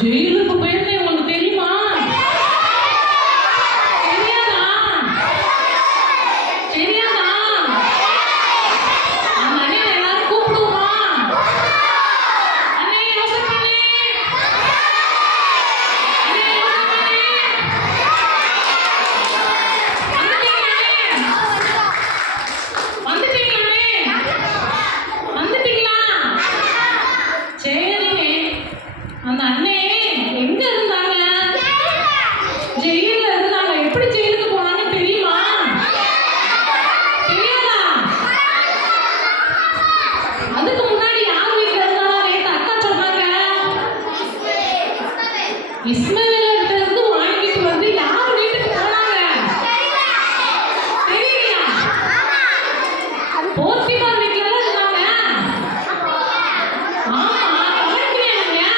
ஜெயிலுக்கு போயிருந்தேன். உங்களுக்கு தெரியுமா? தெரியாதா? அந்த அண்ணன் எல்லாரும் கூப்பிடுவோமா? அண்ணே யோசனை பண்ணு. அண்ணே யோசனை பண்ணு. வந்துட்டீங்களே? வந்துட்டீங்களா? சரிங்க. அந்த அண்ணே எங்க இருந்தாங்க? ஜெயில்ல இருந்தாங்க. எப்படி ஜெயிலுக்கு போனாங்கன்னு தெரியுமா? தெரியாதா? அதுக்கு முன்னாடி யார் வீட்டுல இருந்தாங்க? நேத்து அக்கா சொன்னாங்க. இஸ்மாயில் கிட்ட இருந்து வாங்கிட்டு வந்து யார் வீட்டுக்கு போனாங்க? தெரியலையா? போத்திபார் வீட்டுல தான் இருந்தாங்க. ஆமா, கவனிக்கலையா?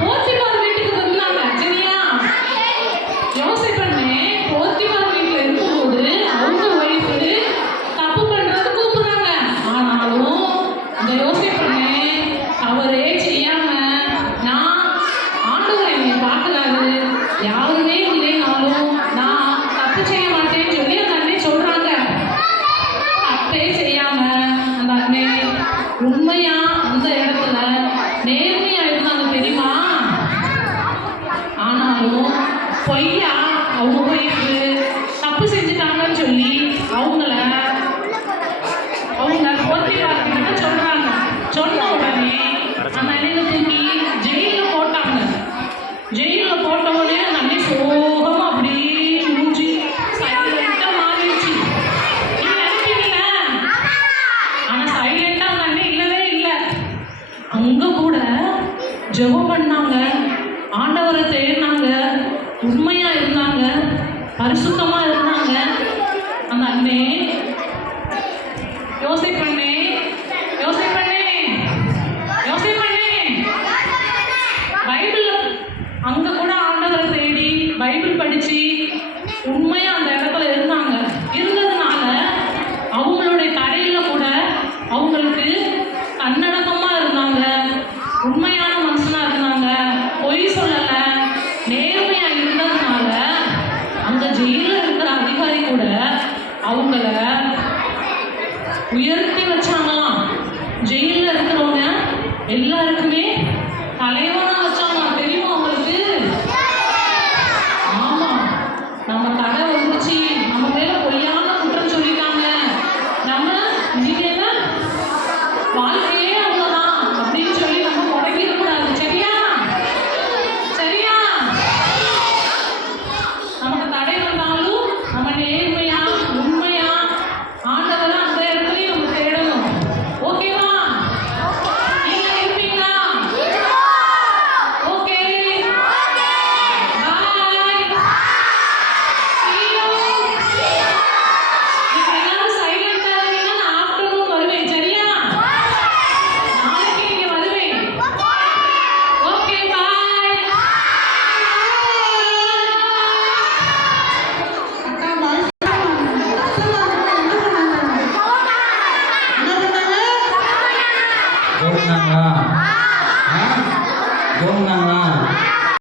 போத்திபார் வீட்டுக்கு வந்தாங்க. சரியா? யோசனை பண்ணேன். போத்திபார் வீட்டுல இருக்கும்போது அவங்க ஒய்ஃப் தப்பு பண்றது கூப்பிடுறாங்க. ஆனாலும் அந்த யோசனை பண்ணேன், அவரே செய்யாம நான் ஆண்டவர் என்னை பார்க்கிறாரு, யாருமே இல்லைனாலும் நான் தப்பு செய்ய மாட்டேன்னு சொல்லி அந்த அண்ணே சொல்றாங்க. தப்பே செய்யாம அந்த அண்ணே உண்மையா அந்த இடத்துல நேர்மையா இருந்தாங்க. தெரியுமா? ஆனாலும் பொய்யா அவங்க ஒய்ஃபு தப்பு செஞ்சுட்டாங்கன்னு சொல்லி அவங்க போத்திபார்கிட்ட சொல்றாங்க. சொன்ன உடனே அந்த அண்ணனை தூக்கி ஜெயில போட்டாங்க. ஜெயில போட்ட உடனே அந்த அண்ணன் சோகமா அப்படியே மூஞ்சி சைலண்டா மாறிடுச்சு. நீங்க நினைப்பீங்களா? ஆனா சைலண்டா அந்த அண்ணன் இல்லவே இல்லை. அங்க கூட ஜெபம் பண்ணாங்க, ஆண்டவரை தேடினாங்க, உண்மையா இருந்தாங்க, பரிசுத்தமா இருந்தாங்க. அந்த அண்ணே யோசனை பண்ணே, யோசனை பண்ணே, யோசனை பண்ணே. பைபிள் அங்க கூட ஆண்டவரை தேடி பைபிள் படிச்சு உண்மையா அந்த இடத்துல இருந்தாங்க. இருந்ததுனால அவங்களுடைய கடையில கூட அவங்களுக்கு தன்னடக்கமா இருந்தாங்க, உண்மையான மனுஷனா இருந்தாங்க, பொய் சொல்லல, நேர்மையா இருந்ததுனால அங்க ஜெயில இருக்கிற அதிகாரி கூட அவங்கள உயர்த்தி வச்சாங்களாம். ஜெயில இருக்கிறவங்க எல்லாருக்குமே